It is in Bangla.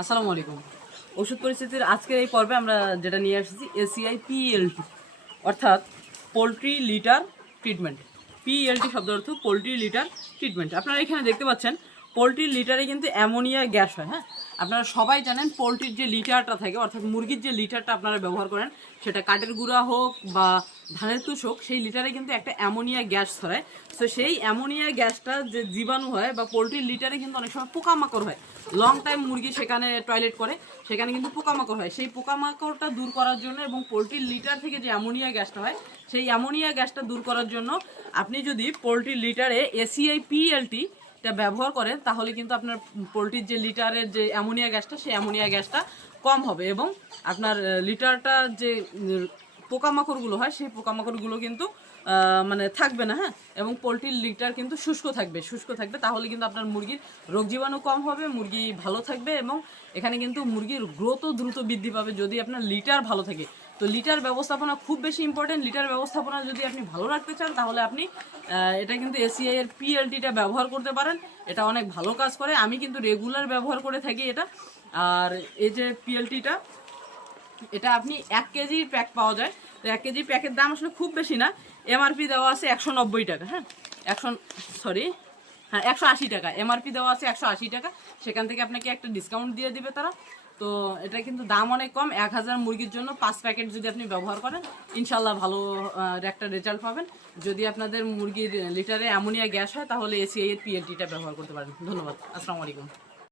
আসসালামু আলাইকুম। ওষুধ পরিস্থিতির আজকের এই পর্বে আমরা যেটা নিয়ে আসছি, এসিআই পিএলটি অর্থাৎ পোলট্রি লিটার ট্রিটমেন্ট। পিএলটি শব্দ অর্থ পোলট্রি লিটার ট্রিটমেন্ট। আপনারা এখানে দেখতে পাচ্ছেন পোলট্রির লিটারে কিন্তু অ্যামোনিয়া গ্যাস হয় হ্যাঁ? আপনারা সবাই জানেন পোলট্রির যে লিটারটা থাকে, অর্থাৎ মুরগির যে লিটারটা আপনারা ব্যবহার করেন, সেটা কাঠের গুঁড়া হোক বা ধানের তুষ হোক সেই লিটারে কিন্তু একটা অ্যামোনিয়া গ্যাস ছড়ায় তো সেই অ্যামোনিয়া গ্যাসটা যে জীবাণু হয় বা পোলট্রির লিটারে কিন্তু অনেক সময় পোকামাকড় হয়। লং টাইম মুরগি সেখানে টয়লেট করে, সেখানে কিন্তু পোকামাকড় হয়। সেই পোকামাকড়টা দূর করার জন্য এবং পোলট্রির লিটার থেকে যে অ্যামোনিয়া গ্যাসটা হয়, সেই অ্যামোনিয়া গ্যাসটা দূর করার জন্য আপনি যদি পোলট্রির লিটারে এসিআই পিএলটি এটা ব্যবহার করেন, তাহলে কিন্তু আপনার পোলট্রির যে লিটারের যে অ্যামোনিয়া গ্যাসটা, সেই অ্যামোনিয়া গ্যাসটা কম হবে এবং আপনার লিটারটা যে পোকামাকড়গুলো হয়, সেই পোকামাকড়গুলো কিন্তু মানে থাকবে না হ্যাঁ? এবং পোলট্রির লিটার কিন্তু শুষ্ক থাকবে শুষ্ক থাকবে, তাহলে কিন্তু আপনার মুরগির রোগ জীবাণু কম হবে, মুরগি ভালো থাকবে এবং এখানে কিন্তু মুরগির গ্রোথও দ্রুত বৃদ্ধি পাবে যদি আপনার লিটার ভালো থাকে। তো লিটার ব্যবস্থাপনা খুব বেশি ইম্পর্টেন্ট লিটার ব্যবস্থাপনা যদি আপনি ভালো রাখতে চান, তাহলে আপনি এটা কিন্তু এসিআই এর পিএলটিটা ব্যবহার করতে পারেন। এটা অনেক ভালো কাজ করে। আমি কিন্তু রেগুলার ব্যবহার করে থাকি এটা। আর এই যে পিএলটিটা এটা আপনি এক কেজির প্যাক পাওয়া যায়। তো এক কেজি প্যাকের দাম আসলে খুব বেশি না। এমআরপি দেওয়া আছে একশো নব্বই টাকা হ্যাঁ? একশো সরি হ্যাঁ একশো আশি টাকা। এমআরপি দেওয়া আছে একশো আশি টাকা। সেখান থেকে আপনাকে একটা ডিসকাউন্ট দিয়ে দিবে তারা। তো এটা কিন্তু দাম অনেক কম। এক হাজার মুরগির জন্য পাঁচ প্যাকেট যদি আপনি ব্যবহার করেন, ইনশাল্লাহ ভালো একটা রেজাল্ট পাবেন। যদি আপনাদের মুরগির লিটারে অ্যামোনিয়া গ্যাস হয়, তাহলে এসিআই এর পিএলটিটা ব্যবহার করতে পারেন। ধন্যবাদ। আসসালামু আলাইকুম।